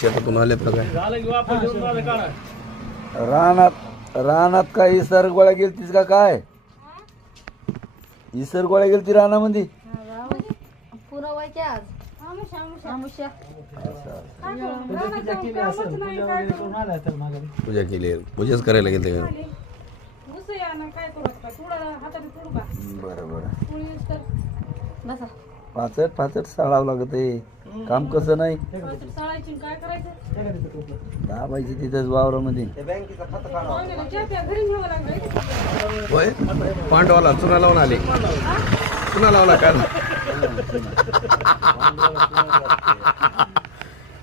शेतातून आलेत का काय? रानात काय इसर गोळ्या गेलतीस का काय? इसर गोळ्या गेलती रानामध्ये? पूजा केली, पूजाच करायला गेलते का? बरं बरं. पाचट साळावं लागत आहे. काम कसं नाही दाबायची तिथंच वावरामध्ये. होय, पांडवाला चुना लावून आले. चुना लावला काय?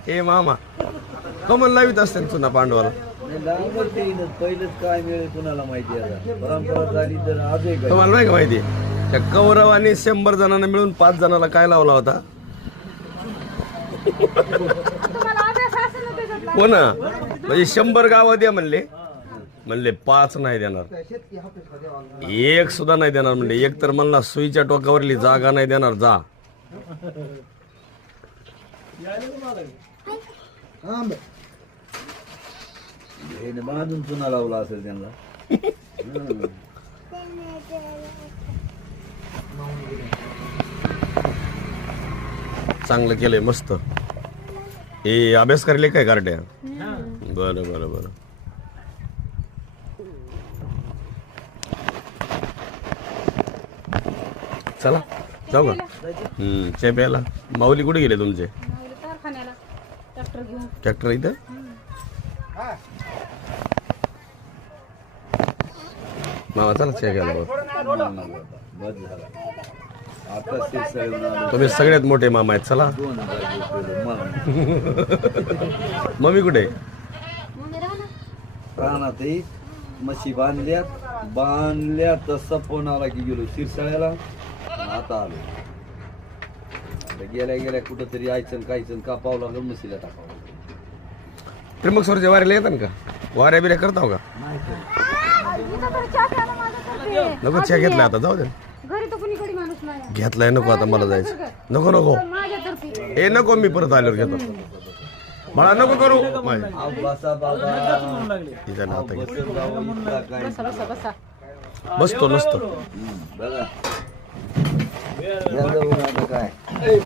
हे मामा कमल लावित असते चुना पांडवाला. पहिलंच काय मिळेल कुणाला माहिती आहे. परंपरा झाली तर आजही तुम्हाला नाही का माहिती? त्या कौरवाने 100 जणांना मिळून 5 जणांना काय लावला होता? हो ना, म्हणजे 100 गावात द्या म्हणले 5 नाही देणार, 1 सुद्धा नाही देणार. म्हणले एक तर म्हणला सुईच्या टोकावरली जागा नाही देणार, जा. बांधून चुना लावला असेल त्यांना. चांगलं केलंय, मस्त. हे अभ्यास करायला काय कार्ट्या? बरं बरं बरं. चला जाऊ का? चहा प्यायला. माऊली कुठे गेले तुमचे? ट्रॅक्टर इथं. मामा चला चहा घ्यायला. तुम्ही सगळ्यात मोठे मामा आहेत. चला. मम्मी कुठे? रानात म्हशी बांधल्या तसं फोन आला की गेलो शिरसाळ्याला. आता आलो. गेल्या कुठंतरी आयचं कायचं का पावला म्हशीला टाकावं. त्रिंबकेश्वरच्या वाऱ्याला येतात का? वाऱ्या बिऱ्या करताव का? नको, चहा घेतला आता, जाऊ दे. घेतलाय, नको आता मला जायचं. नको ए नको, मी परत आल्यावर घेतो. मला नको करू. बसतो नसतो काय